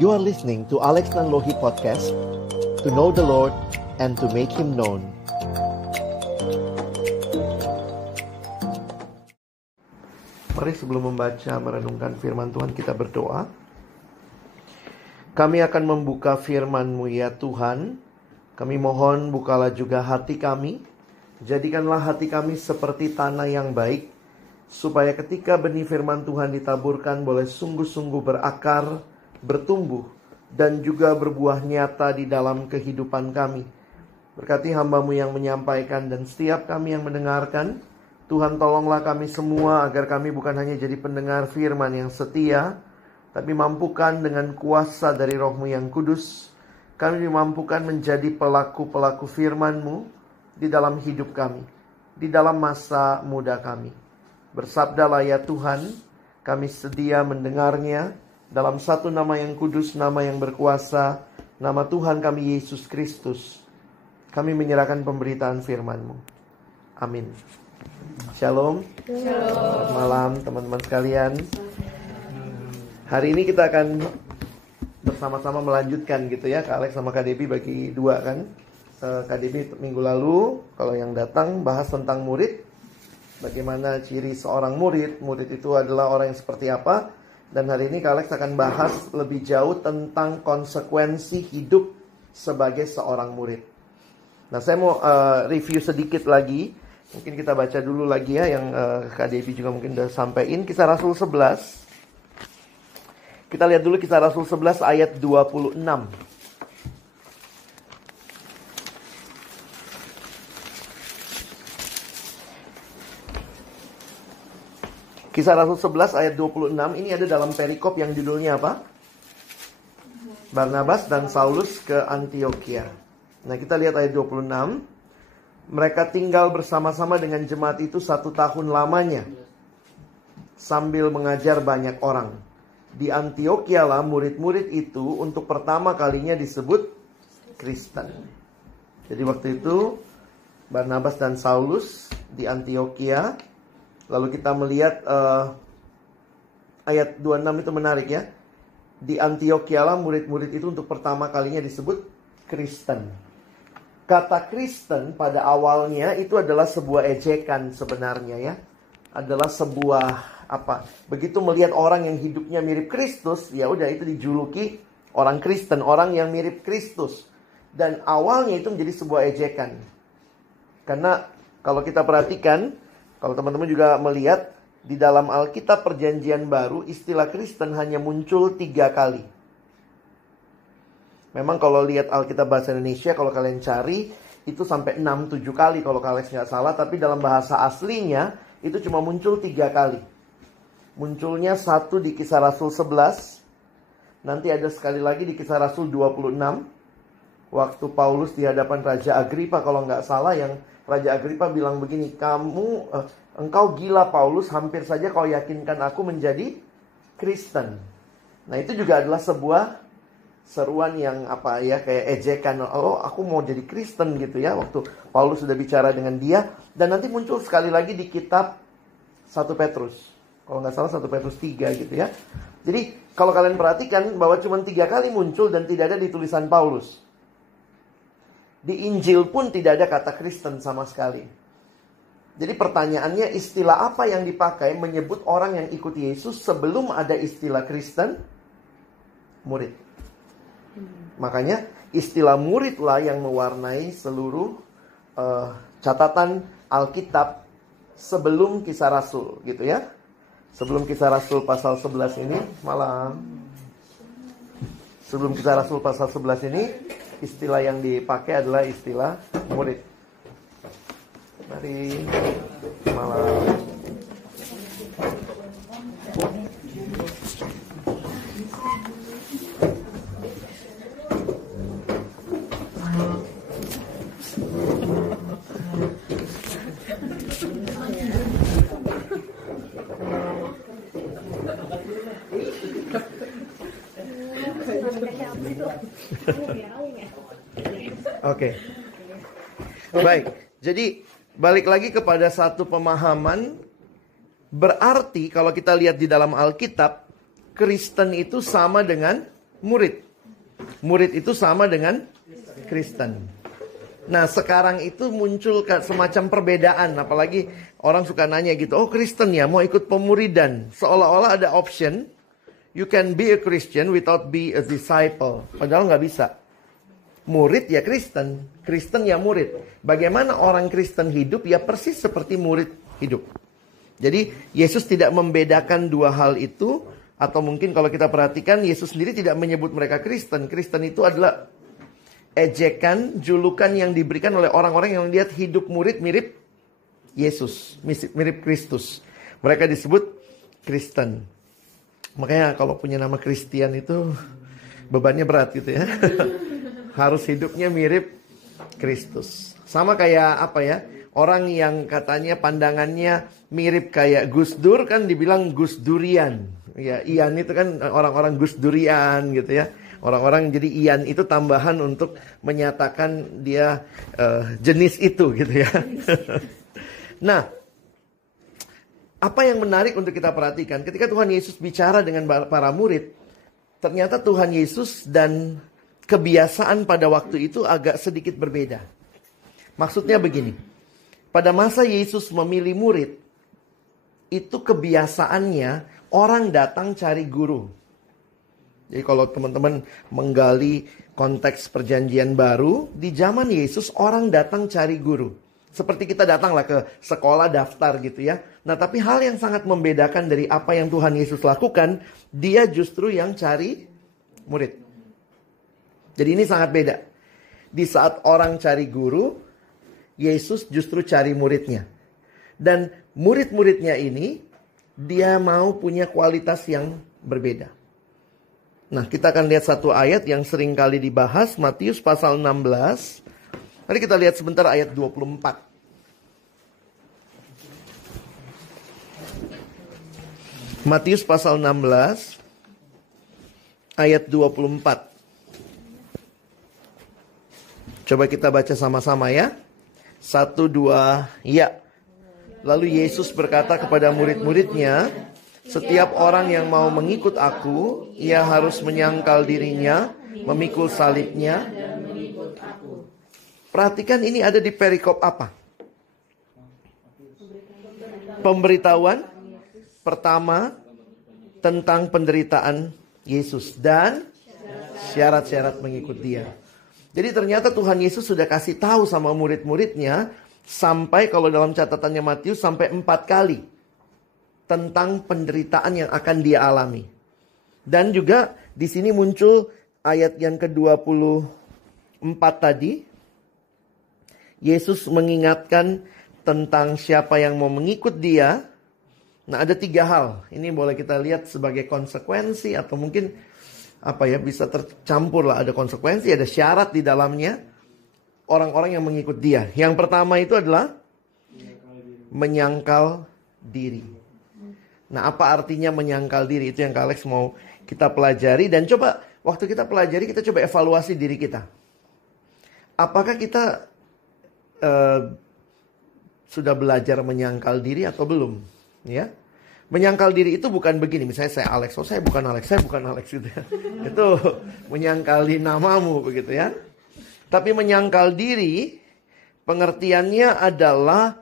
You are listening to Alex Nanlohi Podcast, to know the Lord and to make Him known. Mari sebelum membaca, merenungkan firman Tuhan, kita berdoa. Kami akan membuka firman-Mu ya Tuhan. Kami mohon bukalah juga hati kami. Jadikanlah hati kami seperti tanah yang baik, supaya ketika benih firman Tuhan ditaburkan boleh sungguh-sungguh berakar, bertumbuh, dan juga berbuah nyata di dalam kehidupan kami. Berkati hamba-Mu yang menyampaikan dan setiap kami yang mendengarkan. Tuhan, tolonglah kami semua agar kami bukan hanya jadi pendengar firman yang setia, tapi mampukan dengan kuasa dari Roh-Mu yang kudus, kami dimampukan menjadi pelaku-pelaku firman-Mu di dalam hidup kami, di dalam masa muda kami. Bersabdalah ya Tuhan, kami sedia mendengarnya dalam satu nama yang kudus, nama yang berkuasa, nama Tuhan kami Yesus Kristus. Kami menyerahkan pemberitaan firman-Mu. Amin. Shalom. Selamat malam teman-teman sekalian. Hari ini kita akan bersama-sama melanjutkan gitu ya. Kak Alex sama Kak Debbie bagi dua kan. Kak Debbie minggu lalu, kalau yang datang bahas tentang murid. Bagaimana ciri seorang murid. Murid itu adalah orang yang seperti apa. Dan hari ini Kak Alex akan bahas lebih jauh tentang konsekuensi hidup sebagai seorang murid. Nah, saya mau review sedikit lagi. Mungkin kita baca dulu lagi ya, yang Kak Devi juga mungkin udah sampaikan. Kisah Rasul 11. Kita lihat dulu Kisah Rasul 11 ayat 26. Kisah Rasul 11 ayat 26. Ini ada dalam perikop yang judulnya apa? Barnabas dan Saulus ke Antiokhia. Nah, kita lihat ayat 26. Mereka tinggal bersama-sama dengan jemaat itu 1 tahun lamanya, sambil mengajar banyak orang. Di Antiokhia lah murid-murid itu untuk pertama kalinya disebut Kristen. Jadi waktu itu Barnabas dan Saulus di Antiokhia. Lalu kita melihat ayat 26 itu menarik ya. Di Antiokhia lah murid-murid itu untuk pertama kalinya disebut Kristen. Kata Kristen pada awalnya itu adalah sebuah ejekan sebenarnya ya. Adalah sebuah apa? Begitu melihat orang yang hidupnya mirip Kristus, ya udah itu dijuluki orang Kristen, orang yang mirip Kristus. Dan awalnya itu menjadi sebuah ejekan. Karena kalau kita perhatikan, kalau teman-teman juga melihat di dalam Alkitab Perjanjian Baru, istilah Kristen hanya muncul 3 kali. Memang kalau lihat Alkitab bahasa Indonesia, kalau kalian cari, itu sampai 6-7 kali kalau kalian nggak salah. Tapi dalam bahasa aslinya, itu cuma muncul 3 kali. Munculnya satu di Kisah Rasul 11. Nanti ada sekali lagi di Kisah Rasul 26. Waktu Paulus di hadapan Raja Agripa, kalau nggak salah, yang Raja Agripa bilang begini, engkau gila Paulus, hampir saja kau yakinkan aku menjadi Kristen. Nah, itu juga adalah sebuah seruan yang apa ya, kayak ejekan, oh aku mau jadi Kristen gitu ya, waktu Paulus sudah bicara dengan dia. Dan nanti muncul sekali lagi di kitab 1 Petrus, kalau nggak salah 1 Petrus 3 gitu ya. Jadi kalau kalian perhatikan bahwa cuma 3 kali muncul dan tidak ada di tulisan Paulus. Di Injil pun tidak ada kata Kristen sama sekali. Jadi pertanyaannya, istilah apa yang dipakai menyebut orang yang ikut Yesus sebelum ada istilah Kristen? Murid. Makanya istilah murid lah yang mewarnai seluruh catatan Alkitab sebelum Kisah Rasul gitu ya. Sebelum Kisah Rasul pasal 11 ini, sebelum Kisah Rasul pasal 11 ini, istilah yang dipakai adalah istilah murid. Mari malam. Oke. Baik. Jadi balik lagi kepada satu pemahaman. Berarti kalau kita lihat di dalam Alkitab, Kristen itu sama dengan murid. Murid itu sama dengan Kristen. Nah, sekarang itu muncul semacam perbedaan. Apalagi orang suka nanya gitu, oh Kristen ya, mau ikut pemuridan. Seolah-olah ada option, you can be a Christian without be a disciple. Padahal nggak bisa. Murid ya Kristen, Kristen ya murid. Bagaimana orang Kristen hidup ya persis seperti murid hidup. Jadi Yesus tidak membedakan dua hal itu. Atau mungkin kalau kita perhatikan, Yesus sendiri tidak menyebut mereka Kristen. Kristen itu adalah ejekan, julukan yang diberikan oleh orang-orang yang lihat hidup murid mirip Yesus, mirip Kristus. Mereka disebut Kristen. Makanya kalau punya nama Christian itu bebannya berat gitu ya. Harus hidupnya mirip Kristus. Sama kayak apa ya? Orang yang katanya pandangannya mirip kayak Gus Dur kan dibilang Gus Durian. Ya, Ian itu kan orang-orang Gus Durian gitu ya. Orang-orang jadi Ian itu tambahan untuk menyatakan dia jenis itu gitu ya. Nah, apa yang menarik untuk kita perhatikan ketika Tuhan Yesus bicara dengan para murid, ternyata Tuhan Yesus dan kebiasaan pada waktu itu agak sedikit berbeda. Maksudnya begini, pada masa Yesus memilih murid, itu kebiasaannya orang datang cari guru. Jadi kalau teman-teman menggali konteks perjanjian baru, di zaman Yesus orang datang cari guru. Seperti kita datanglah ke sekolah daftar gitu ya. Nah tapi hal yang sangat membedakan dari apa yang Tuhan Yesus lakukan, dia justru yang cari murid. Jadi ini sangat beda. Di saat orang cari guru, Yesus justru cari muridnya. Dan murid-muridnya ini, dia mau punya kualitas yang berbeda. Nah, kita akan lihat satu ayat yang sering kali dibahas, Matius pasal 16. Mari kita lihat sebentar ayat 24. Matius pasal 16, ayat 24. Coba kita baca sama-sama ya. 1, 2, ya. Lalu Yesus berkata kepada murid-muridnya, setiap orang yang mau mengikut aku, ia harus menyangkal dirinya, memikul salibnya. Perhatikan ini ada di perikop apa? Pemberitahuan pertama tentang penderitaan Yesus dan syarat-syarat mengikut dia. Jadi ternyata Tuhan Yesus sudah kasih tahu sama murid-muridnya, sampai kalau dalam catatannya Matius sampai 4 kali tentang penderitaan yang akan dia alami. Dan juga di sini muncul ayat yang ke-24 tadi. Yesus mengingatkan tentang siapa yang mau mengikut dia. Nah, ada 3 hal. Ini boleh kita lihat sebagai konsekuensi atau mungkin bisa tercampur lah. Ada konsekuensi, ada syarat di dalamnya. Orang-orang yang mengikut dia. Yang pertama itu adalah menyangkal diri. Nah, apa artinya menyangkal diri? Itu yang Kak Alex mau kita pelajari. Dan coba, waktu kita pelajari, kita coba evaluasi diri kita. Apakah kita sudah belajar menyangkal diri atau belum? Ya, menyangkal diri itu bukan begini. Misalnya saya Alex, oh saya bukan Alex gitu ya. Itu menyangkali namamu begitu ya. Tapi menyangkal diri, pengertiannya adalah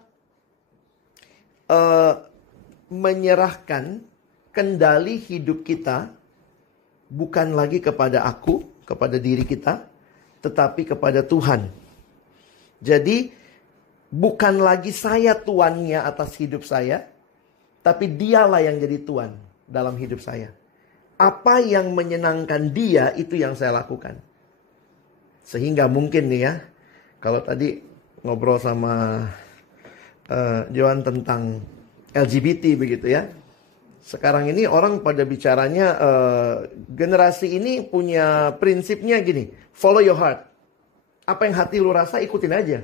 menyerahkan kendali hidup kita bukan lagi kepada aku, kepada diri kita, tetapi kepada Tuhan. Jadi bukan lagi saya tuannya atas hidup saya, tapi dialah yang jadi tuan dalam hidup saya. Apa yang menyenangkan dia, itu yang saya lakukan. Sehingga mungkin nih ya, kalau tadi ngobrol sama Johan tentang LGBT begitu ya. Sekarang ini orang pada bicaranya, generasi ini punya prinsipnya gini, follow your heart. Apa yang hati lu rasa ikutin aja.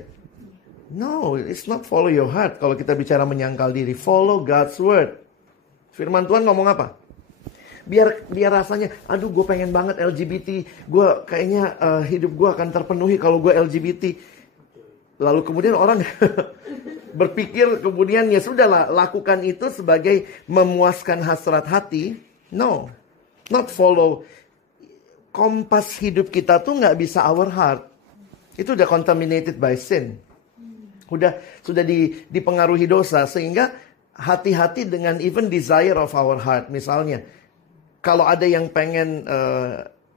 No, it's not follow your heart. Kalau kita bicara menyangkal diri, follow God's word. Firman Tuhan ngomong apa? Biar rasanya, aduh gue pengen banget LGBT. Gue kayaknya hidup gue akan terpenuhi kalau gue LGBT. Lalu kemudian orang berpikir kemudian ya sudahlah, lakukan itu sebagai memuaskan hasrat hati. No, not follow. kompas hidup kita tuh nggak bisa our heart. Itu udah contaminated by sin. Sudah dipengaruhi dosa, sehingga hati-hati dengan even desire of our heart. Misalnya, kalau ada yang pengen,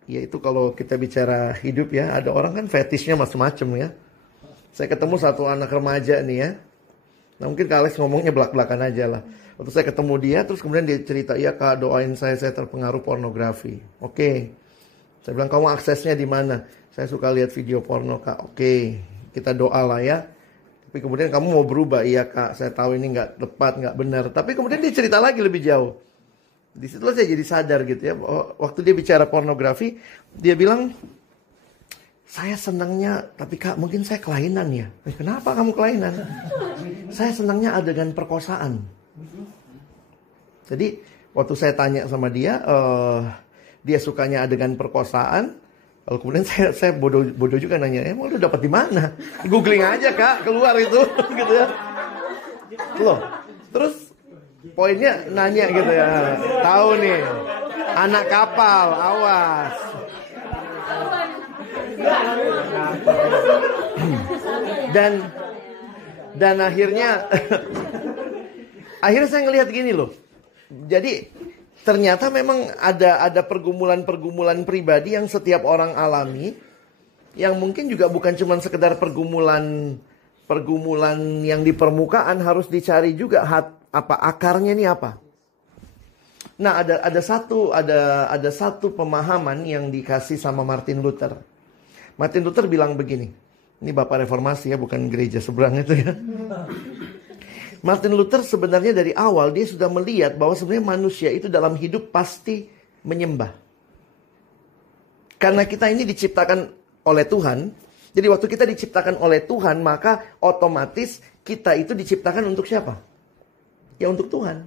yaitu kalau kita bicara hidup ya, ada orang kan fetishnya macam-macam ya. Saya ketemu satu anak remaja nih ya. Nah mungkin Kak Alex ngomongnya belak-belakan aja lah. Waktu saya ketemu dia, terus kemudian dia cerita, iya Kak, doain saya terpengaruh pornografi. Oke. Saya bilang, kamu aksesnya di mana? Saya suka lihat video porno Kak. Oke, kita doa lah ya. Tapi kemudian kamu mau berubah. Iya Kak, saya tahu ini nggak tepat, nggak benar. Tapi kemudian dia cerita lagi lebih jauh. Di situlah saya jadi sadar gitu ya. Waktu dia bicara pornografi, dia bilang, saya senangnya, tapi Kak mungkin saya kelainan ya. Kenapa kamu kelainan? Saya senangnya adegan perkosaan. Jadi waktu saya tanya sama dia, dia sukanya adegan perkosaan. Lalu kemudian saya bodoh juga nanya, emang lu dapat di mana? Googling aja Kak, keluar itu, gitu ya. Loh, terus poinnya nanya gitu ya, tahu nih, anak kapal, awas. Dan akhirnya saya ngelihat gini loh. Jadi ternyata memang ada pergumulan-pergumulan pribadi yang setiap orang alami, yang mungkin juga bukan cuma sekedar pergumulan yang di permukaan, harus dicari juga akarnya ini apa. Nah, ada satu pemahaman yang dikasih sama Martin Luther. Martin Luther bilang begini. Ini Bapak Reformasi ya, bukan gereja seberang itu ya. Martin Luther sebenarnya dari awal dia sudah melihat bahwa sebenarnya manusia itu dalam hidup pasti menyembah. Karena kita ini diciptakan oleh Tuhan. Jadi waktu kita diciptakan oleh Tuhan, maka otomatis kita itu diciptakan untuk siapa? Ya untuk Tuhan.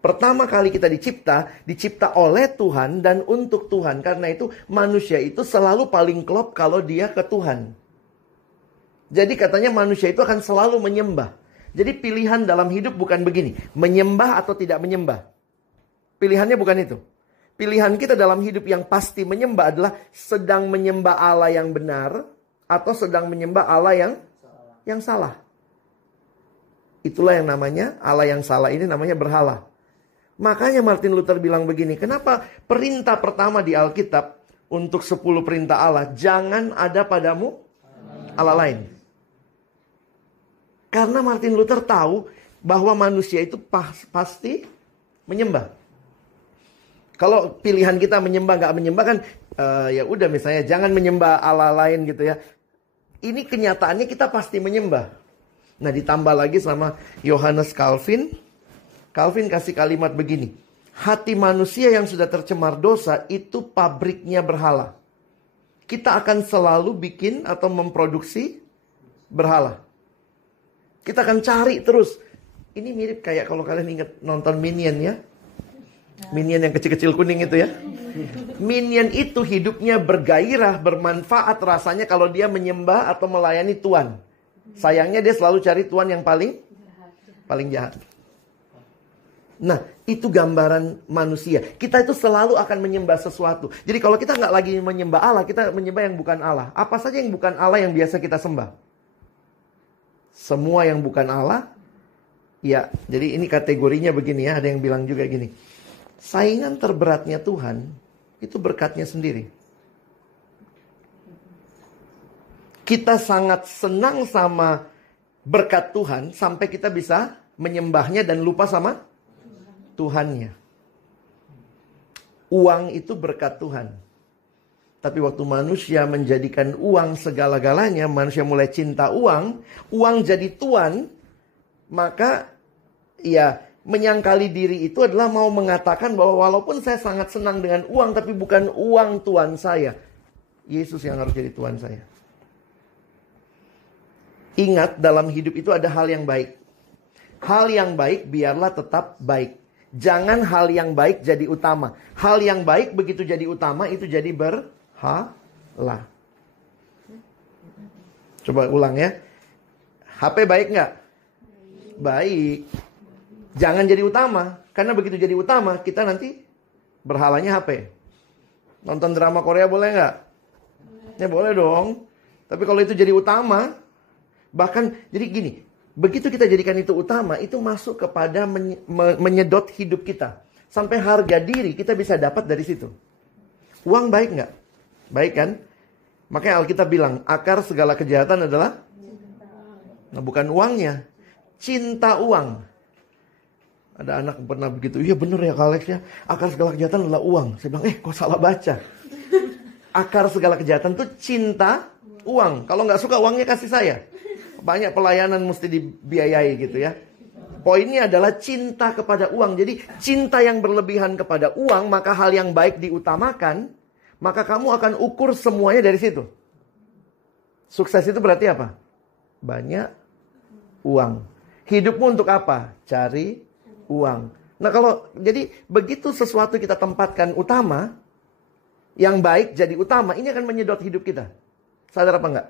Pertama kali kita dicipta oleh Tuhan dan untuk Tuhan. Karena itu manusia itu selalu paling klop kalau dia ke Tuhan. Jadi katanya manusia itu akan selalu menyembah. Jadi pilihan dalam hidup bukan begini, menyembah atau tidak menyembah. Pilihannya bukan itu. Pilihan kita dalam hidup yang pasti menyembah adalah sedang menyembah Allah yang benar atau sedang menyembah Allah yang salah. Itulah yang namanya Allah yang salah, ini namanya berhala. Makanya Martin Luther bilang begini, kenapa perintah pertama di Alkitab untuk 10 perintah Allah, jangan ada padamu Allah lain. Karena Martin Luther tahu bahwa manusia itu pasti menyembah. Kalau pilihan kita menyembah nggak menyembah kan, ya udah misalnya jangan menyembah Allah lain gitu ya. Ini kenyataannya kita pasti menyembah. Nah ditambah lagi sama Johannes Calvin. Calvin kasih kalimat begini. Hati manusia yang sudah tercemar dosa itu pabriknya berhala. Kita akan selalu bikin atau memproduksi berhala. Kita akan cari terus. Ini mirip kayak kalau kalian ingat nonton Minion ya. Minion yang kecil-kecil kuning itu ya. Minion itu hidupnya bergairah, bermanfaat rasanya kalau dia menyembah atau melayani Tuhan. Sayangnya dia selalu cari Tuhan yang paling jahat. Nah, itu gambaran manusia. Kita itu selalu akan menyembah sesuatu. Jadi kalau kita nggak lagi menyembah Allah, kita menyembah yang bukan Allah. Apa saja yang bukan Allah yang biasa kita sembah? Semua yang bukan Allah, ya. Jadi ini kategorinya begini ya. Ada yang bilang juga gini. Saingan terberatnya Tuhan, itu berkatnya sendiri. Kita sangat senang sama berkat Tuhan, sampai kita bisa menyembahnya dan lupa sama Tuhannya. Uang itu berkat Tuhan. Tapi waktu manusia menjadikan uang segala-galanya, manusia mulai cinta uang jadi Tuhan, maka ya menyangkali diri itu adalah mau mengatakan bahwa walaupun saya sangat senang dengan uang, tapi bukan uang Tuhan saya. Yesus yang harus jadi Tuhan saya. Ingat, dalam hidup itu ada hal yang baik. Hal yang baik biarlah tetap baik. Jangan hal yang baik jadi utama. Hal yang baik begitu jadi utama, itu jadi berhala. Coba ulang ya. HP baik nggak? Baik. Jangan jadi utama. Karena begitu jadi utama, kita nanti berhalanya HP. Nonton drama Korea boleh nggak? Ya boleh dong. Tapi kalau itu jadi utama, bahkan jadi gini, begitu kita jadikan itu utama, itu masuk kepada menyedot hidup kita. Sampai harga diri kita bisa dapat dari situ. Uang baik nggak? Baik kan? Makanya Alkitab bilang, akar segala kejahatan adalah? Nah, bukan uangnya. Cinta uang. Ada anak pernah begitu, iya bener ya Kak Alex ya, akar segala kejahatan adalah uang. Saya bilang, kok salah baca. Akar segala kejahatan itu cinta uang. Kalau nggak suka uangnya kasih saya. Banyak pelayanan mesti dibiayai gitu ya. Poinnya adalah cinta kepada uang. Jadi cinta yang berlebihan kepada uang, maka hal yang baik diutamakan, maka kamu akan ukur semuanya dari situ. Sukses itu berarti apa? Banyak uang. Hidupmu untuk apa? Cari uang. Nah kalau jadi begitu sesuatu kita tempatkan utama, yang baik jadi utama, ini akan menyedot hidup kita. Sadar apa enggak?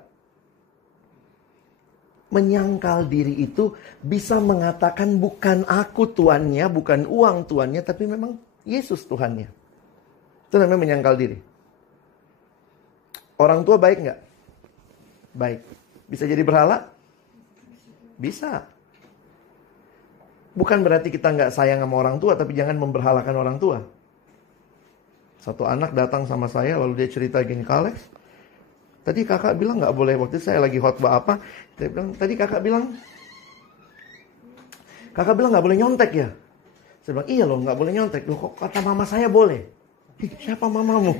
Menyangkal diri itu bisa mengatakan bukan aku tuannya, bukan uang tuannya, tapi memang Yesus Tuhannya. Itu namanya menyangkal diri. Orang tua baik nggak? Baik. Bisa jadi berhala? Bisa. Bukan berarti kita nggak sayang sama orang tua, tapi jangan memberhalakan orang tua. Satu anak datang sama saya, lalu dia cerita gini, Kak Alex, tadi kakak bilang nggak boleh, waktu itu saya lagi khotbah apa, dia bilang, tadi kakak bilang nggak boleh nyontek ya? Saya bilang, iya loh nggak boleh nyontek. Loh kok kata mama saya boleh? Siapa mamamu?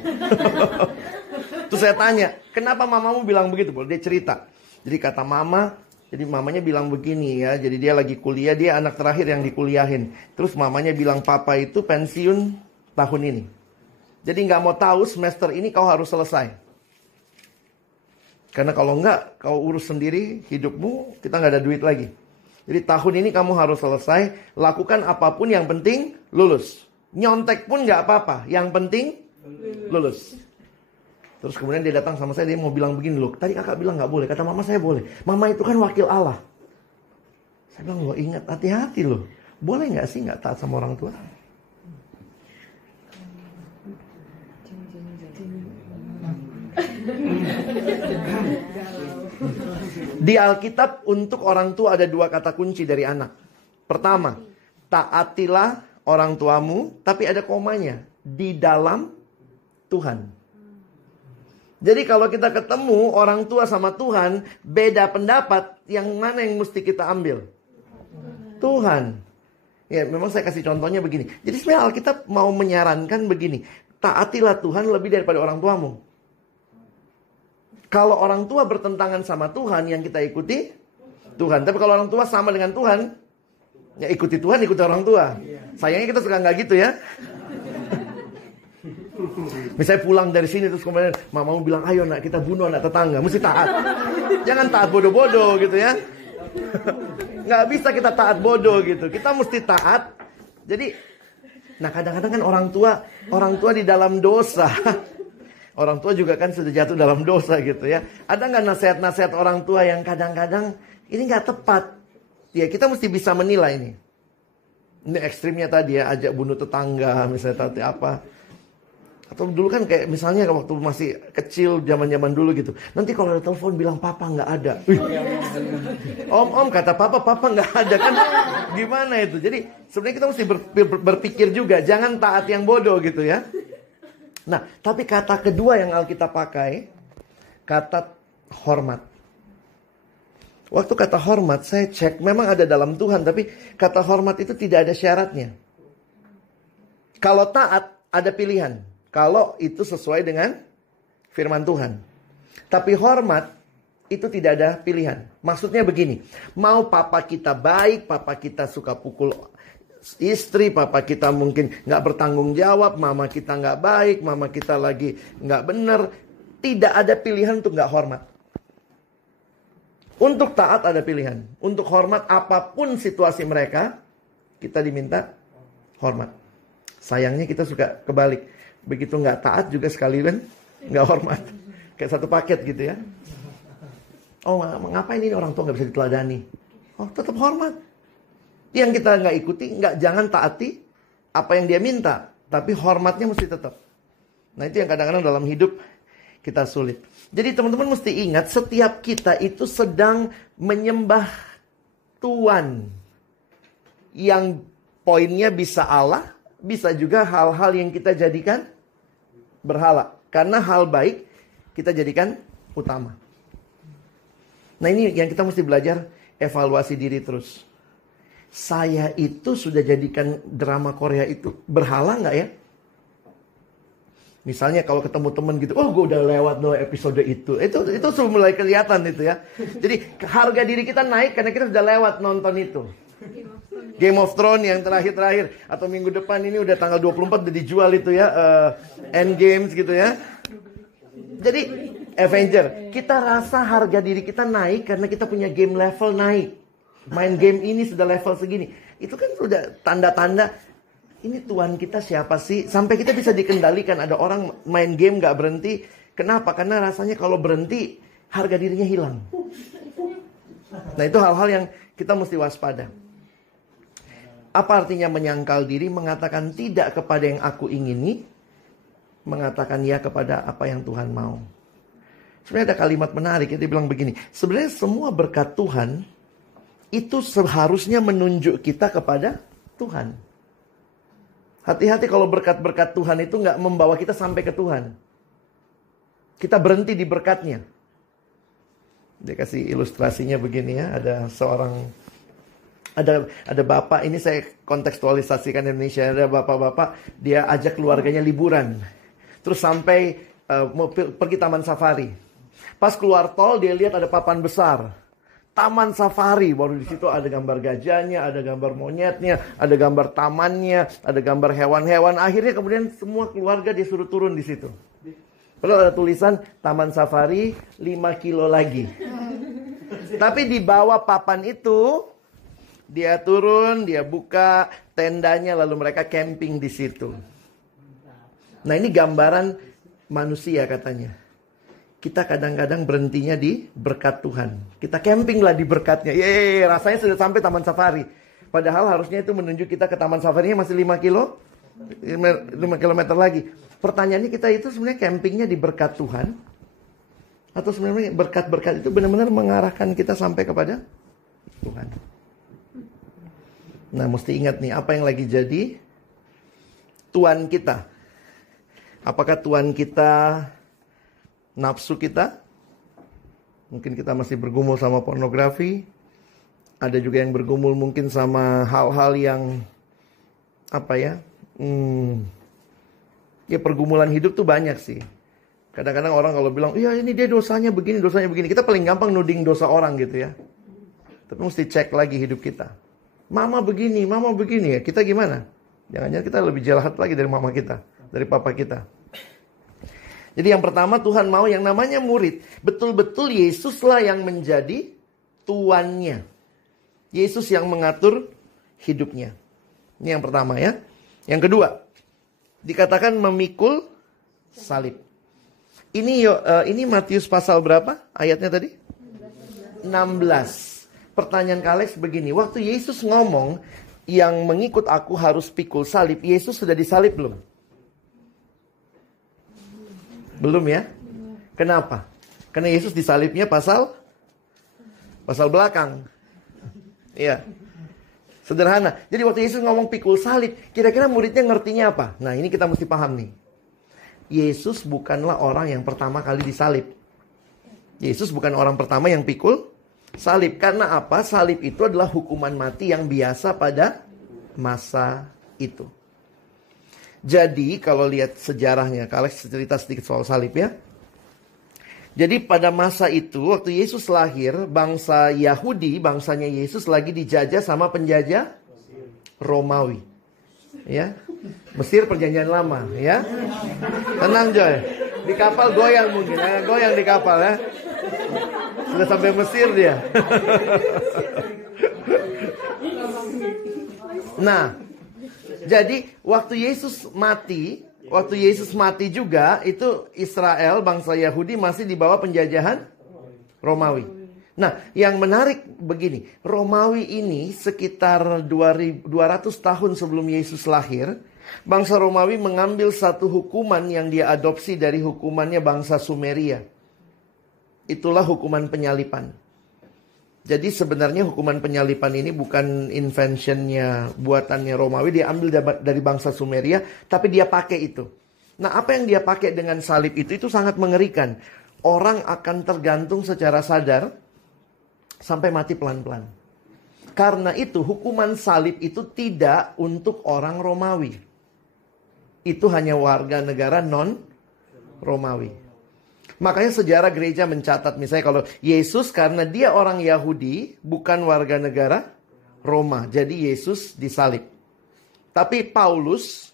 Terus saya tanya, kenapa mamamu bilang begitu? Dia cerita. Jadi kata mama, jadi mamanya bilang begini ya, jadi dia lagi kuliah, dia anak terakhir yang dikuliahin. Terus mamanya bilang, papa itu pensiun tahun ini. Jadi nggak mau tahu semester ini kau harus selesai. Karena kalau enggak, kau urus sendiri hidupmu, kita nggak ada duit lagi. Jadi tahun ini kamu harus selesai, lakukan apapun yang penting lulus. Nyontek pun nggak apa-apa, yang penting lulus. Terus kemudian dia datang sama saya, dia mau bilang begini, loh tadi kakak bilang nggak boleh, kata mama saya boleh. Mama itu kan wakil Allah. Saya bilang, loh ingat hati-hati loh. Boleh nggak sih nggak taat sama orang tua? Di Alkitab untuk orang tua ada dua kata kunci dari anak. Pertama, taatilah orang tuamu, tapi ada komanya, di dalam Tuhan. Jadi kalau kita ketemu orang tua sama Tuhan, beda pendapat, yang mana yang mesti kita ambil? Tuhan. Ya memang saya kasih contohnya begini. Jadi sebenarnya Alkitab mau menyarankan begini, taatilah Tuhan lebih daripada orang tuamu. Kalau orang tua bertentangan sama Tuhan, yang kita ikuti Tuhan. Tapi kalau orang tua sama dengan Tuhan, ya ikuti Tuhan, ikuti orang tua. Sayangnya kita suka nggak gitu ya. Misalnya pulang dari sini terus kemudian mamamu bilang, ayo nak kita bunuh anak tetangga, mesti taat. Jangan taat bodoh-bodoh gitu ya. Nggak bisa kita taat bodoh gitu. Kita mesti taat. Jadi, nah kadang-kadang kan orang tua di dalam dosa. Orang tua juga kan sudah jatuh dalam dosa gitu ya. Ada nggak nasihat-nasihat orang tua yang kadang-kadang ini nggak tepat? Ya kita mesti bisa menilai ini. Ini ekstrimnya tadi ya, ajak bunuh tetangga misalnya tadi apa. Atau dulu kan kayak misalnya waktu masih kecil zaman-zaman dulu gitu. Nanti kalau ada telepon bilang papa nggak ada. Om kata papa nggak ada kan? Gimana itu? Jadi sebenarnya kita mesti berpikir juga, jangan taat yang bodoh gitu ya. Nah, tapi kata kedua yang Alkitab pakai, kata hormat. Waktu kata hormat, saya cek, memang ada dalam Tuhan, tapi kata hormat itu tidak ada syaratnya. Kalau taat, ada pilihan. Kalau itu sesuai dengan firman Tuhan. Tapi hormat, itu tidak ada pilihan. Maksudnya begini, mau papa kita baik, papa kita suka pukul istri, papa kita mungkin nggak bertanggung jawab, mama kita nggak baik, mama kita lagi nggak benar, tidak ada pilihan untuk nggak hormat. Untuk taat ada pilihan, untuk hormat apapun situasi mereka, kita diminta hormat. Sayangnya kita suka kebalik, begitu nggak taat juga sekalian nggak hormat, kayak satu paket gitu ya. Oh ngapain ini orang tua nggak bisa diteladani? Oh tetap hormat. Yang kita nggak ikuti, jangan taati apa yang dia minta, tapi hormatnya mesti tetap. Nah itu yang kadang-kadang dalam hidup kita sulit. Jadi teman-teman mesti ingat, setiap kita itu sedang menyembah Tuhan. Yang poinnya bisa Allah, bisa juga hal-hal yang kita jadikan berhala. Karena hal baik kita jadikan utama. Nah ini yang kita mesti belajar, evaluasi diri terus. Saya itu sudah jadikan drama Korea itu berhala nggak ya? Misalnya kalau ketemu temen gitu, oh gue udah lewat episode itu sudah mulai kelihatan itu ya. Jadi harga diri kita naik karena kita sudah lewat nonton itu. Game of Thrones yang terakhir atau minggu depan ini udah tanggal 24 udah dijual itu ya, End Games gitu ya. Jadi Avenger, kita rasa harga diri kita naik karena kita punya game level naik. Main game ini sudah level segini. Itu kan sudah tanda-tanda ini Tuhan kita siapa sih? Sampai kita bisa dikendalikan. Ada orang main game gak berhenti. Kenapa? Karena rasanya kalau berhenti harga dirinya hilang. Nah itu hal-hal yang kita mesti waspada. Apa artinya menyangkal diri? Mengatakan tidak kepada yang aku ingini, mengatakan ya kepada apa yang Tuhan mau. Sebenarnya ada kalimat menarik, dia bilang begini, sebenarnya semua berkat Tuhan itu seharusnya menunjuk kita kepada Tuhan. Hati-hati kalau berkat-berkat Tuhan itu nggak membawa kita sampai ke Tuhan. Kita berhenti di berkatnya. Dia kasih ilustrasinya begini ya, ada bapak, ini saya kontekstualisasikan Indonesia, ada bapak-bapak, dia ajak keluarganya liburan. Terus sampai mau pergi taman safari. Pas keluar tol dia lihat ada papan besar. Taman safari, baru di situ ada gambar gajahnya, ada gambar monyetnya, ada gambar tamannya, ada gambar hewan-hewan. Akhirnya kemudian semua keluarga disuruh turun di situ. Lalu ada tulisan taman safari 5 kilo lagi. Tapi di bawah papan itu dia turun, dia buka tendanya, lalu mereka camping di situ. Nah ini gambaran manusia katanya. Kita kadang-kadang berhentinya di berkat Tuhan. Kita camping lah di berkatnya. Yeay, rasanya sudah sampai taman safari. Padahal harusnya itu menunjuk kita ke taman safarinya masih 5 kilometer lagi. Pertanyaannya kita itu sebenarnya campingnya di berkat Tuhan. Atau sebenarnya berkat-berkat itu benar-benar mengarahkan kita sampai kepada Tuhan. Nah mesti ingat nih apa yang lagi jadi Tuhan kita. Apakah Tuhan kita nafsu kita? Mungkin kita masih bergumul sama pornografi. Ada juga yang bergumul mungkin sama hal-hal yang ya pergumulan hidup tuh banyak sih. Kadang-kadang orang kalau bilang, iya ini dia dosanya begini, dosanya begini. Kita paling gampang nuding dosa orang gitu ya. Tapi mesti cek lagi hidup kita. Mama begini ya. Kita gimana? Jangan-jangan kita lebih jahat lagi dari mama kita, dari papa kita. Jadi yang pertama Tuhan mau yang namanya murid. Betul-betul Yesuslah yang menjadi tuannya. Yesus yang mengatur hidupnya. Ini yang pertama ya. Yang kedua, dikatakan memikul salib. Ini Matius pasal berapa ayatnya tadi? 16. Pertanyaan Kalex begini. Waktu Yesus ngomong yang mengikut aku harus pikul salib. Yesus sudah disalib belum? Belum ya? Kenapa? Karena Yesus disalibnya pasal belakang. Iya. Sederhana. Jadi waktu Yesus ngomong pikul salib, kira-kira muridnya ngertinya apa? Nah, ini kita mesti paham nih. Yesus bukanlah orang yang pertama kali disalib. Yesus bukan orang pertama yang pikul salib. Karena apa? Salib itu adalah hukuman mati yang biasa pada masa itu. Jadi kalau lihat sejarahnya, kalau cerita sedikit soal salib ya. Jadi pada masa itu, waktu Yesus lahir, bangsa Yahudi, bangsanya Yesus lagi dijajah sama penjajah Romawi. Ya, Mesir perjanjian lama ya. Tenang Joy, di kapal goyang mungkin, goyang di kapal ya. Sudah sampai Mesir dia. Nah, jadi waktu Yesus mati juga itu Israel, bangsa Yahudi masih di bawah penjajahan Romawi. Nah, yang menarik begini, Romawi ini sekitar 200 tahun sebelum Yesus lahir, Bangsa Romawi mengambil satu hukuman yang dia adopsi dari hukumannya bangsa Sumeria. Itulah hukuman penyalipan. Jadi sebenarnya hukuman penyalipan ini bukan inventionnya, buatannya Romawi. Dia ambil dari bangsa Sumeria, tapi dia pakai itu. Nah, apa yang dia pakai dengan salib itu sangat mengerikan. Orang akan tergantung secara sadar sampai mati pelan-pelan. Karena itu hukuman salib itu tidak untuk orang Romawi. Itu hanya warga negara non-Romawi. Makanya sejarah gereja mencatat misalnya kalau Yesus karena dia orang Yahudi bukan warga negara Roma. Jadi Yesus disalib. Tapi Paulus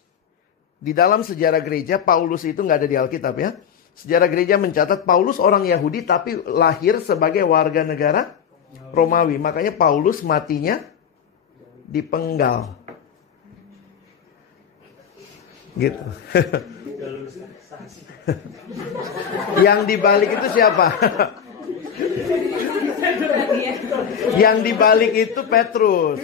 di dalam sejarah gereja Paulus itu nggak ada di Alkitab ya. Sejarah gereja mencatat Paulus orang Yahudi tapi lahir sebagai warga negara Romawi. Makanya Paulus matinya dipenggal. Gitu. Yang dibalik itu siapa? Yang dibalik itu Petrus.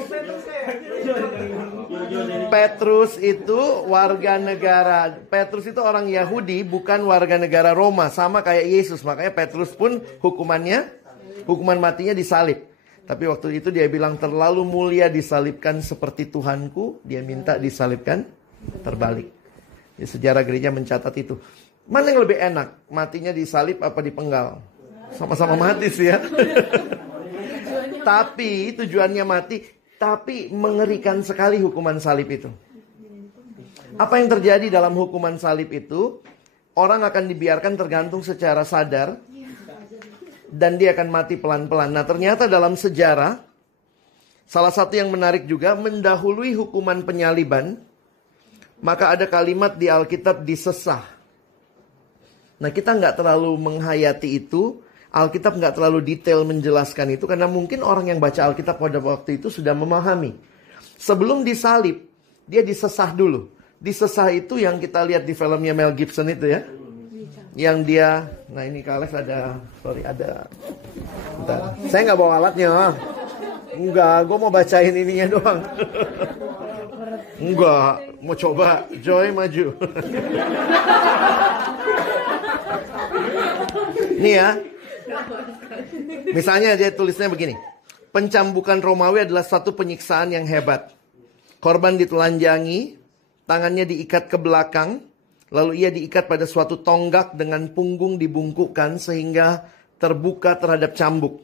Petrus itu warga negara. Petrus itu orang Yahudi, bukan warga negara Roma. Sama kayak Yesus. Makanya Petrus pun hukuman matinya disalib. Tapi waktu itu dia bilang terlalu mulia disalibkan seperti Tuhanku. Dia minta disalibkan terbalik. Ya, sejarah gereja mencatat itu. Mana yang lebih enak? Matinya disalib apa dipenggal? Sama-sama mati sih ya. Tapi tujuannya mati. Tapi mengerikan sekali hukuman salib itu. Apa yang terjadi dalam hukuman salib itu? Orang akan dibiarkan tergantung secara sadar. Dan dia akan mati pelan-pelan. Nah, ternyata dalam sejarah, salah satu yang menarik juga, mendahului hukuman penyaliban, maka ada kalimat di Alkitab disesah. Nah, kita nggak terlalu menghayati itu. Alkitab nggak terlalu detail menjelaskan itu. Karena mungkin orang yang baca Alkitab pada waktu itu sudah memahami. Sebelum disalib, dia disesah dulu. Disesah itu yang kita lihat di filmnya Mel Gibson itu ya. Yang dia, nah ini Kak Alex ada. Bentar. Saya nggak bawa alatnya. Enggak, gue mau bacain ininya doang. Enggak, mau coba. Joy maju. Nih ya. Misalnya dia tulisnya begini. Pencambukan Romawi adalah satu penyiksaan yang hebat. Korban ditelanjangi, tangannya diikat ke belakang, lalu ia diikat pada suatu tonggak dengan punggung dibungkukkan sehingga terbuka terhadap cambuk.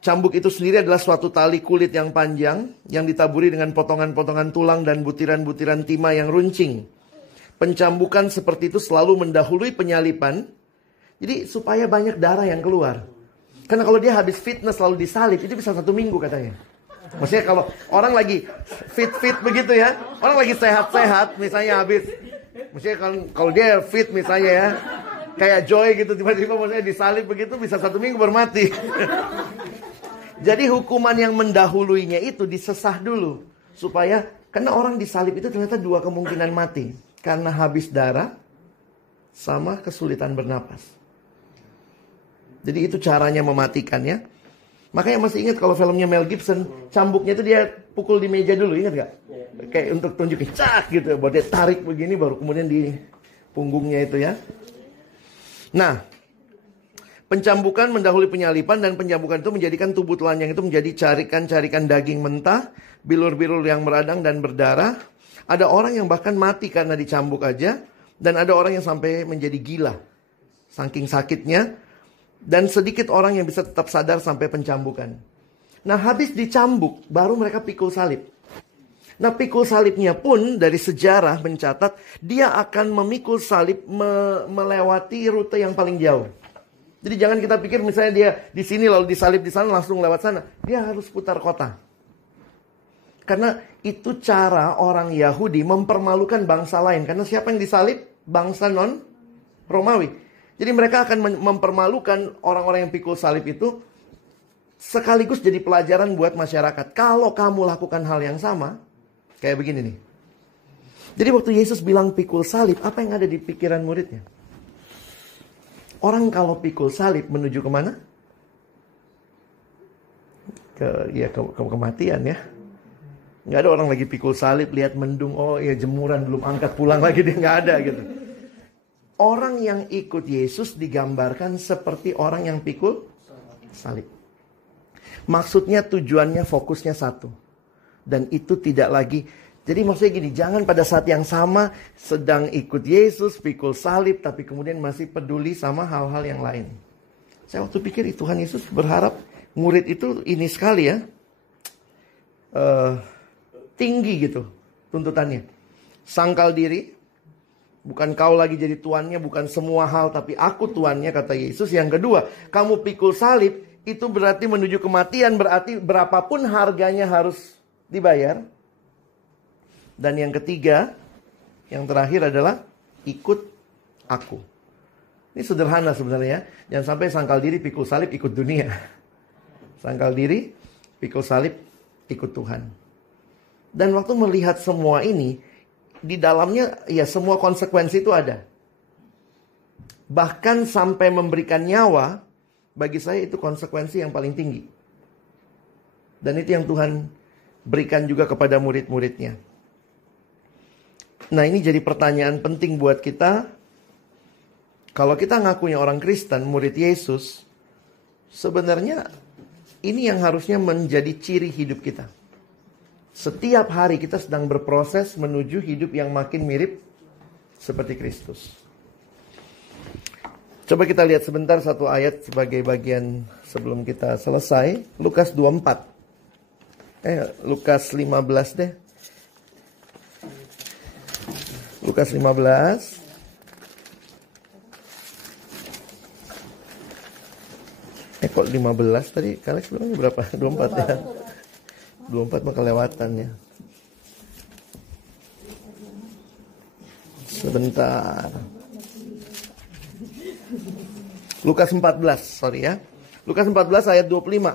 Cambuk itu sendiri adalah suatu tali kulit yang panjang yang ditaburi dengan potongan-potongan tulang dan butiran-butiran timah yang runcing. Pencambukan seperti itu selalu mendahului penyalipan. Jadi supaya banyak darah yang keluar. Karena kalau dia habis fitness lalu disalib itu bisa 1 minggu katanya. Maksudnya kalau orang lagi fit begitu ya. Orang lagi sehat-sehat misalnya habis. Maksudnya kalau dia fit misalnya ya. Kayak Joy gitu tiba-tiba maksudnya disalib begitu bisa 1 minggu baru mati. Jadi hukuman yang mendahuluinya itu disesah dulu. Supaya, karena orang disalib itu ternyata 2 kemungkinan mati. Karena habis darah sama kesulitan bernapas. Jadi itu caranya mematikannya. Makanya masih ingat kalau filmnya Mel Gibson, cambuknya itu dia pukul di meja dulu, ingat gak? Kayak untuk tunjukin, cak gitu. Baru dia tarik begini, baru kemudian di punggungnya itu ya. Nah, pencambukan mendahului penyalipan dan pencambukan itu menjadikan tubuh telanjang itu menjadi carikan-carikan daging mentah, bilur-bilur yang meradang dan berdarah. Ada orang yang bahkan mati karena dicambuk aja, dan ada orang yang sampai menjadi gila, saking sakitnya. Dan sedikit orang yang bisa tetap sadar sampai pencambukan. Nah, habis dicambuk, baru mereka pikul salib. Nah, pikul salibnya pun dari sejarah mencatat, dia akan memikul salib melewati rute yang paling jauh. Jadi jangan kita pikir misalnya dia di sini lalu disalib di sana langsung lewat sana. Dia harus putar kota. Karena itu cara orang Yahudi mempermalukan bangsa lain. Karena siapa yang disalib? Bangsa non-Romawi. Jadi mereka akan mempermalukan orang-orang yang pikul salib itu sekaligus jadi pelajaran buat masyarakat. Kalau kamu lakukan hal yang sama, kayak begini nih. Jadi waktu Yesus bilang pikul salib, apa yang ada di pikiran muridnya? Orang kalau pikul salib menuju kemana? Ke kematian ya. Nggak ada orang lagi pikul salib, lihat mendung, oh ya jemuran belum angkat pulang lagi, dia nggak ada gitu. Orang yang ikut Yesus digambarkan seperti orang yang pikul salib. Maksudnya tujuannya fokusnya satu. Dan itu tidak lagi, jadi maksudnya gini, jangan pada saat yang sama sedang ikut Yesus, pikul salib, tapi kemudian masih peduli sama hal-hal yang lain. Saya waktu pikir Tuhan Yesus berharap murid itu ini sekali ya, tinggi gitu tuntutannya. Sangkal diri, bukan kau lagi jadi tuannya, bukan semua hal, tapi aku tuannya, kata Yesus. Yang kedua, kamu pikul salib, itu berarti menuju kematian, berarti berapapun harganya harus dibayar. Dan yang ketiga, yang terakhir adalah ikut aku. Ini sederhana sebenarnya. Jangan sampai sangkal diri, pikul salib, ikut dunia. Sangkal diri, pikul salib, ikut Tuhan. Dan waktu melihat semua ini, di dalamnya ya semua konsekuensi itu ada. Bahkan sampai memberikan nyawa, bagi saya itu konsekuensi yang paling tinggi. Dan itu yang Tuhan berikan juga kepada murid-muridnya. Nah, ini jadi pertanyaan penting buat kita. Kalau kita ngakunya orang Kristen, murid Yesus, sebenarnya ini yang harusnya menjadi ciri hidup kita. Setiap hari kita sedang berproses menuju hidup yang makin mirip seperti Kristus. Coba kita lihat sebentar satu ayat sebagai bagian sebelum kita selesai. Lukas 24. Lukas 15 deh. Lukas 15. Kok 15 tadi? Kalian sebelumnya berapa? 24 ya? 24 mah kelewatannya. Sebentar. Lukas 14, sorry ya. Lukas 14 ayat 25.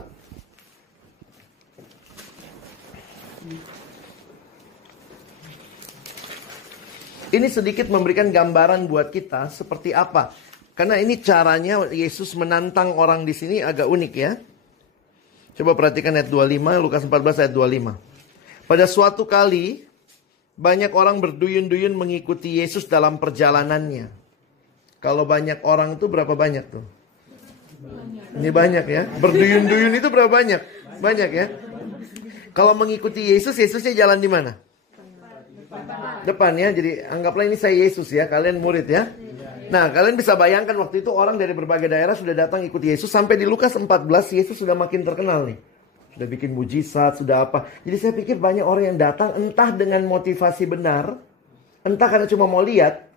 Ini sedikit memberikan gambaran buat kita seperti apa. Karena ini caranya Yesus menantang orang di sini agak unik ya. Coba perhatikan ayat 25, Lukas 14 ayat 25. Pada suatu kali, banyak orang berduyun-duyun mengikuti Yesus dalam perjalanannya. Kalau banyak orang itu berapa banyak tuh? Ini banyak ya. Berduyun-duyun itu berapa banyak? Banyak ya. Kalau mengikuti Yesus, Yesusnya jalan di mana? Depan ya. Jadi anggaplah ini saya Yesus ya. Kalian murid ya. Nah, kalian bisa bayangkan waktu itu orang dari berbagai daerah sudah datang ikut Yesus. Sampai di Lukas 14, Yesus sudah makin terkenal nih. Sudah bikin mujizat, sudah apa. Jadi saya pikir banyak orang yang datang entah dengan motivasi benar, entah karena cuma mau lihat.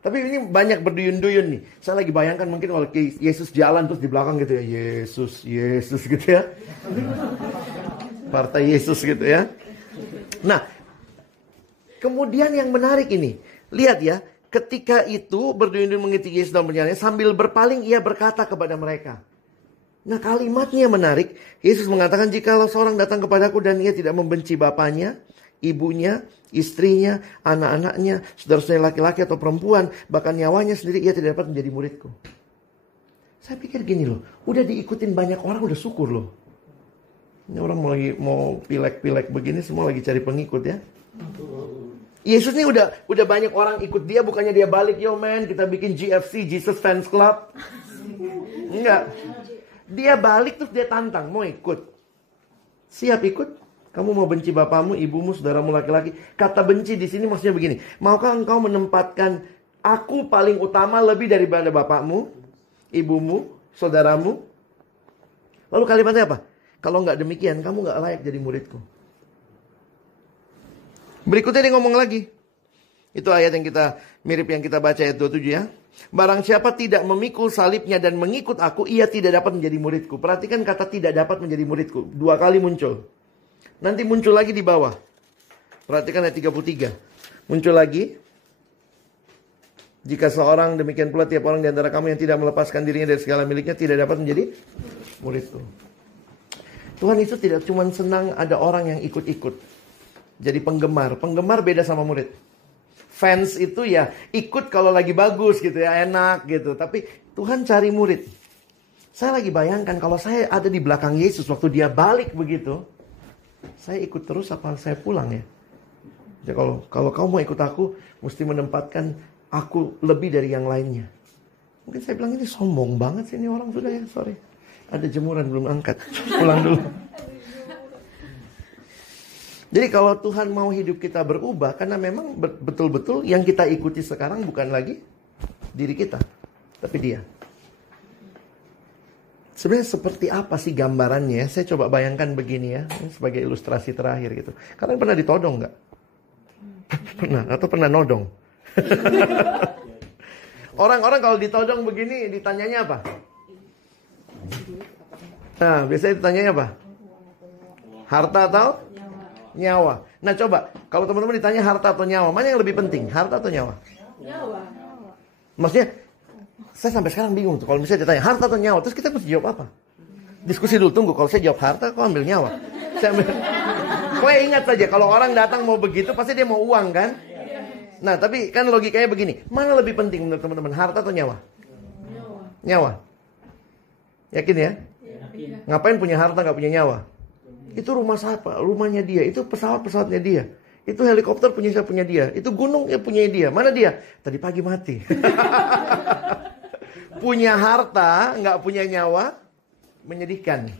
Tapi ini banyak berduyun-duyun nih. Saya lagi bayangkan mungkin kalau Yesus jalan terus di belakang gitu ya. Yesus, Yesus gitu ya. Partai Yesus gitu ya. Nah, kemudian yang menarik ini. Lihat ya. Ketika itu berduyun-duyun mengikuti Yesus dalam perjalanannya, sambil berpaling ia berkata kepada mereka. Nah, kalimatnya menarik. Yesus mengatakan, jikalau seorang datang kepadaku dan ia tidak membenci bapaknya, ibunya, istrinya, anak-anaknya, saudara-saudara laki-laki atau perempuan, bahkan nyawanya sendiri, ia tidak dapat menjadi muridku. Saya pikir gini loh, udah diikutin banyak orang, udah syukur loh. Ini orang mau pilek-pilek begini, semua lagi cari pengikut ya. Yesus ini udah banyak orang ikut dia, bukannya dia balik, yo man, kita bikin GFC, Jesus Fans Club. Enggak. Dia balik terus dia tantang, mau ikut. Siap ikut? Kamu mau benci bapamu, ibumu, saudaramu laki-laki. Kata benci di sini maksudnya begini. Maukah engkau menempatkan aku paling utama lebih daripada bapakmu, ibumu, saudaramu? Lalu kalimatnya apa? Kalau nggak demikian, kamu nggak layak jadi muridku. Berikutnya dia ngomong lagi. Itu ayat yang kita mirip yang kita baca ayat 27 ya. Barang siapa tidak memikul salibnya dan mengikut aku, ia tidak dapat menjadi muridku. Perhatikan kata tidak dapat menjadi muridku. 2 kali muncul. Nanti muncul lagi di bawah. Perhatikan ayat 33. Muncul lagi. Jika seorang, demikian pula tiap orang di antara kamu yang tidak melepaskan dirinya dari segala miliknya, tidak dapat menjadi muridku. Tuhan itu tidak cuma senang ada orang yang ikut-ikut. Jadi penggemar. Penggemar beda sama murid. Fans itu ya ikut kalau lagi bagus gitu ya, enak gitu. Tapi Tuhan cari murid. Saya lagi bayangkan kalau saya ada di belakang Yesus waktu dia balik begitu. Saya ikut terus apa saya pulang ya? Jadi kalau kamu mau ikut aku, mesti menempatkan aku lebih dari yang lainnya. Mungkin saya bilang ini sombong banget sih ini orang, sudah ya, sorry. Ada jemuran belum angkat, pulang dulu. Jadi kalau Tuhan mau hidup kita berubah, karena memang betul-betul yang kita ikuti sekarang bukan lagi diri kita, tapi Dia. Sebenarnya seperti apa sih gambarannya? Saya coba bayangkan begini ya, sebagai ilustrasi terakhir gitu. Kalian pernah ditodong nggak? Pernah, atau pernah nodong? Orang-orang kalau ditodong begini, ditanyanya apa? Nah, biasanya ditanyanya apa? Harta atau nyawa. Nah coba, kalau teman-teman ditanya harta atau nyawa, mana yang lebih penting? Harta atau nyawa? Nyawa. Maksudnya, saya sampai sekarang bingung tuh. Kalau misalnya ditanya harta atau nyawa, terus kita mesti jawab apa? Diskusi dulu, tunggu. Kalau saya jawab harta, kau ambil nyawa. Saya ambil... Kau ingat saja, kalau orang datang mau begitu, pasti dia mau uang kan? Nah, tapi kan logikanya begini. Mana lebih penting menurut teman-teman? Harta atau nyawa? Nyawa. Yakin ya? Ngapain punya harta, nggak punya nyawa? Itu rumah siapa? Rumahnya dia. Itu pesawat-pesawatnya dia. Itu helikopter punya siapa? Punya dia. Itu gunung ya punya dia. Mana dia? Tadi pagi mati. Punya harta, nggak punya nyawa, menyedihkan.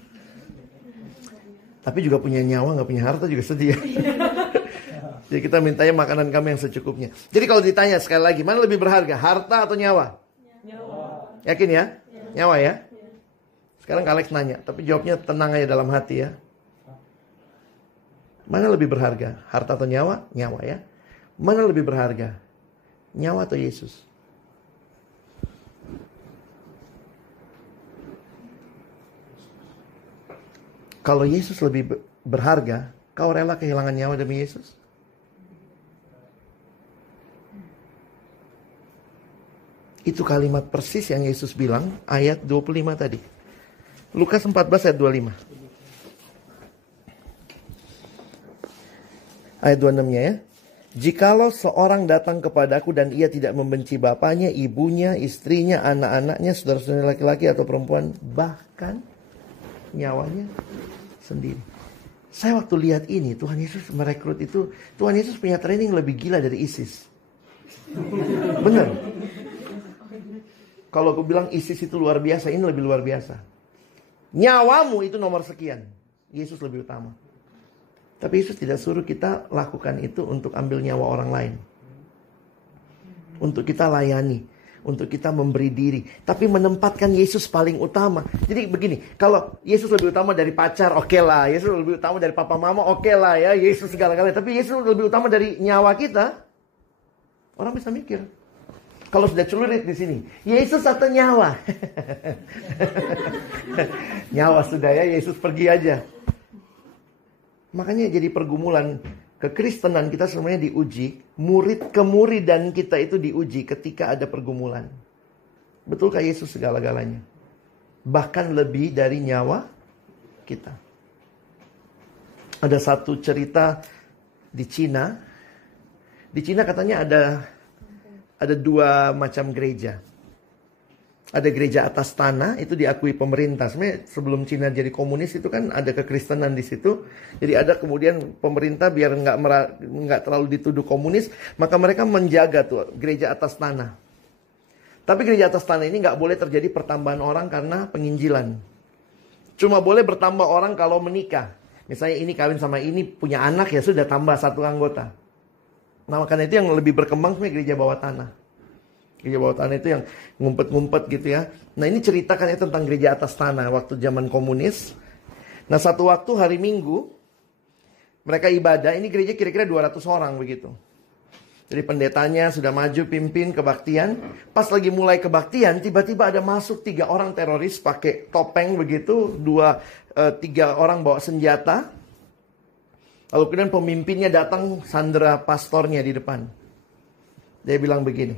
Tapi juga punya nyawa, nggak punya harta juga sedih. Jadi kita mintanya makanan kami yang secukupnya. Jadi kalau ditanya sekali lagi, mana lebih berharga? Harta atau nyawa? Nyawa. Yakin ya? Nyawa ya? Sekarang Kak Alex nanya, tapi jawabnya tenang aja dalam hati ya. Mana lebih berharga? Harta atau nyawa? Nyawa ya. Mana lebih berharga? Nyawa atau Yesus? Kalau Yesus lebih berharga, kau rela kehilangan nyawa demi Yesus? Itu kalimat persis yang Yesus bilang ayat 25 tadi. Lukas 14 ayat 25. Ayat 26-nya ya. Jikalau seorang datang kepadaku dan ia tidak membenci bapaknya, ibunya, istrinya, anak-anaknya, saudara-saudara laki-laki atau perempuan, bahkan nyawanya sendiri. Saya waktu lihat ini, Tuhan Yesus merekrut itu, Tuhan Yesus punya training lebih gila dari ISIS. Benar. Kalau aku bilang ISIS itu luar biasa, ini lebih luar biasa. Nyawamu itu nomor sekian. Yesus lebih utama. Tapi Yesus tidak suruh kita lakukan itu untuk ambil nyawa orang lain. Untuk kita layani. Untuk kita memberi diri. Tapi menempatkan Yesus paling utama. Jadi begini, kalau Yesus lebih utama dari pacar, oke lah. Yesus lebih utama dari papa mama, oke lah ya. Yesus segala-galanya. Tapi Yesus lebih utama dari nyawa kita. Orang bisa mikir. Kalau sudah celurit di sini, Yesus atau nyawa? Nyawa sudah ya, Yesus pergi aja. Makanya jadi pergumulan kekristenan kita semuanya diuji. Murid kemuridan kita itu diuji ketika ada pergumulan. Betulkah Yesus segala-galanya? Bahkan lebih dari nyawa kita. Ada satu cerita di Cina. Di Cina katanya ada dua macam gereja. Ada gereja atas tanah, itu diakui pemerintah. Sebenarnya sebelum Cina jadi komunis itu kan ada kekristenan di situ. Jadi ada kemudian pemerintah biar nggak terlalu dituduh komunis, maka mereka menjaga tuh gereja atas tanah. Tapi gereja atas tanah ini nggak boleh terjadi pertambahan orang karena penginjilan. Cuma boleh bertambah orang kalau menikah. Misalnya ini kawin sama ini punya anak, ya sudah tambah satu anggota. Nah makanya itu yang lebih berkembang sebenarnya gereja bawah tanah. Gereja bawah tanah itu yang ngumpet-ngumpet gitu ya. Nah ini ceritakan tentang gereja atas tanah waktu zaman komunis. Nah satu waktu hari Minggu mereka ibadah, ini gereja kira-kira 200 orang begitu. Jadi pendetanya sudah maju pimpin kebaktian. Pas lagi mulai kebaktian, tiba-tiba ada masuk 3 orang teroris pakai topeng begitu. 3 orang bawa senjata. Lalu kemudian pemimpinnya datang sandera pastornya di depan. Dia bilang begini,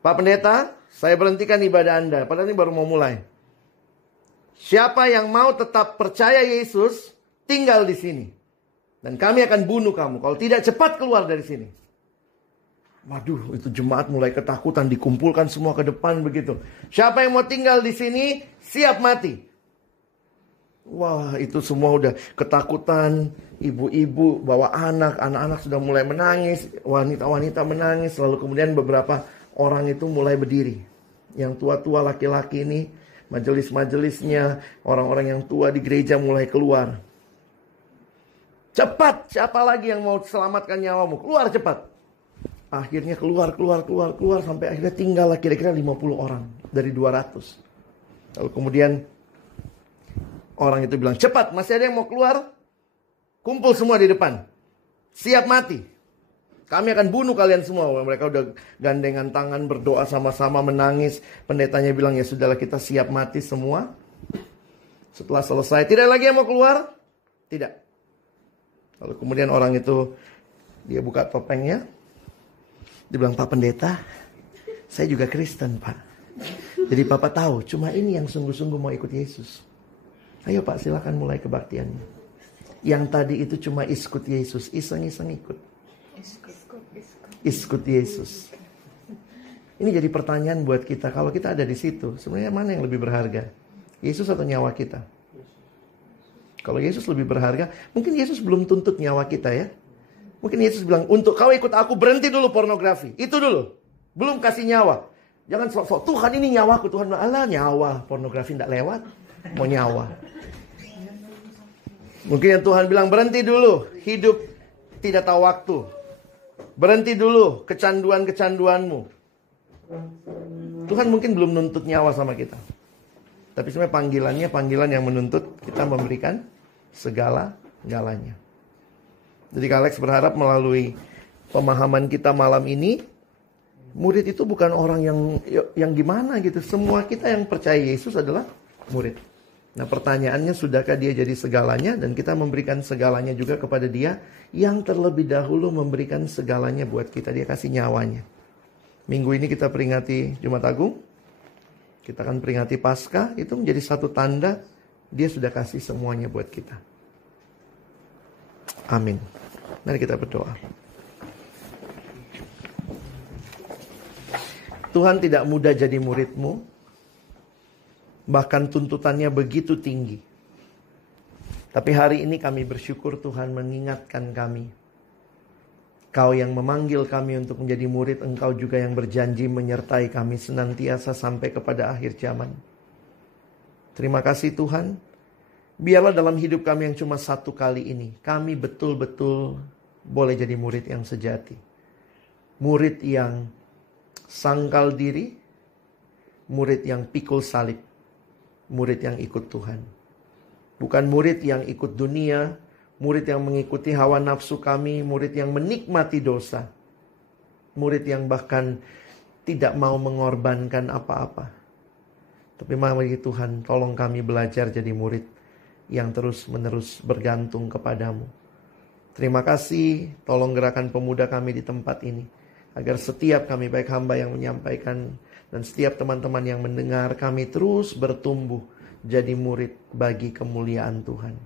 Pak Pendeta, saya berhentikan ibadah Anda. Padahal ini baru mau mulai. Siapa yang mau tetap percaya Yesus, tinggal di sini. Dan kami akan bunuh kamu. Kalau tidak, cepat keluar dari sini. Waduh, itu jemaat mulai ketakutan. Dikumpulkan semua ke depan begitu. Siapa yang mau tinggal di sini, siap mati. Wah, itu semua udah ketakutan. Ibu-ibu bawa anak-anak sudah mulai menangis. Wanita-wanita menangis. Lalu kemudian beberapa orang itu mulai berdiri. Yang tua-tua laki-laki ini, majelis-majelisnya, orang-orang yang tua di gereja mulai keluar. Cepat, siapa lagi yang mau selamatkan nyawamu? Keluar cepat. Akhirnya keluar sampai akhirnya tinggal kira-kira 50 orang dari 200. Lalu kemudian orang itu bilang, cepat, masih ada yang mau keluar? Kumpul semua di depan. Siap mati. Kami akan bunuh kalian semua. Mereka udah gandengan tangan, berdoa sama-sama, menangis. Pendetanya bilang, ya sudahlah, kita siap mati semua. Setelah selesai, tidak lagi yang mau keluar? Tidak. Lalu kemudian orang itu, dia buka topengnya. Dia bilang, Pak Pendeta, saya juga Kristen, Pak. Jadi Papa tahu, cuma ini yang sungguh-sungguh mau ikut Yesus. Ayo Pak, silakan mulai kebaktiannya. Yang tadi itu cuma ikut Yesus, iseng-iseng ikut. Ikut Yesus. Ini jadi pertanyaan buat kita. Kalau kita ada di situ, sebenarnya mana yang lebih berharga? Yesus atau nyawa kita? Kalau Yesus lebih berharga, mungkin Yesus belum tuntut nyawa kita ya. Mungkin Yesus bilang, untuk kau ikut aku berhenti dulu pornografi. Itu dulu. Belum kasih nyawa. Jangan sok-sok, Tuhan ini nyawaku. Tuhan bilang, alah nyawa, pornografi tidak lewat. Mau nyawa. Mungkin yang Tuhan bilang, berhenti dulu. Hidup tidak tahu waktu. Berhenti dulu kecanduan-kecanduanmu. Tuhan mungkin belum nuntut nyawa sama kita. Tapi sebenarnya panggilannya panggilan yang menuntut kita memberikan segala-galanya. Jadi Alex berharap melalui pemahaman kita malam ini, murid itu bukan orang yang gimana gitu. Semua kita yang percaya Yesus adalah murid. Nah pertanyaannya, sudahkah dia jadi segalanya? Dan kita memberikan segalanya juga kepada dia yang terlebih dahulu memberikan segalanya buat kita. Dia kasih nyawanya. Minggu ini kita peringati Jumat Agung. Kita akan peringati Paskah. Itu menjadi satu tanda dia sudah kasih semuanya buat kita. Amin. Mari kita berdoa. Tuhan, tidak mudah jadi muridmu. Bahkan tuntutannya begitu tinggi. Tapi hari ini kami bersyukur Tuhan mengingatkan kami. Kau yang memanggil kami untuk menjadi murid, Engkau juga yang berjanji menyertai kami senantiasa sampai kepada akhir zaman. Terima kasih Tuhan. Biarlah dalam hidup kami yang cuma satu kali ini, kami betul-betul boleh jadi murid yang sejati. Murid yang sangkal diri, murid yang pikul salib, murid yang ikut Tuhan. Bukan murid yang ikut dunia, murid yang mengikuti hawa nafsu kami, murid yang menikmati dosa. Murid yang bahkan tidak mau mengorbankan apa-apa. Tapi mari Tuhan, tolong kami belajar jadi murid yang terus-menerus bergantung kepadamu. Terima kasih, tolong gerakan pemuda kami di tempat ini. Agar setiap kami, baik hamba yang menyampaikan dan setiap teman-teman yang mendengar, kami terus bertumbuh jadi murid bagi kemuliaan Tuhan.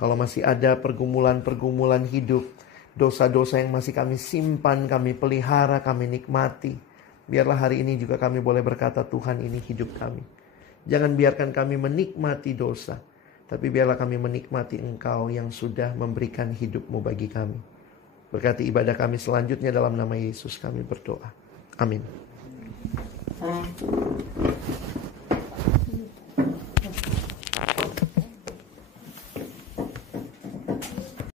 Kalau masih ada pergumulan-pergumulan hidup, dosa-dosa yang masih kami simpan, kami pelihara, kami nikmati, biarlah hari ini juga kami boleh berkata, Tuhan ini hidup kami. Jangan biarkan kami menikmati dosa, tapi biarlah kami menikmati Engkau yang sudah memberikan hidup-Mu bagi kami. Berkati ibadah kami selanjutnya dalam nama Yesus kami berdoa. Amin.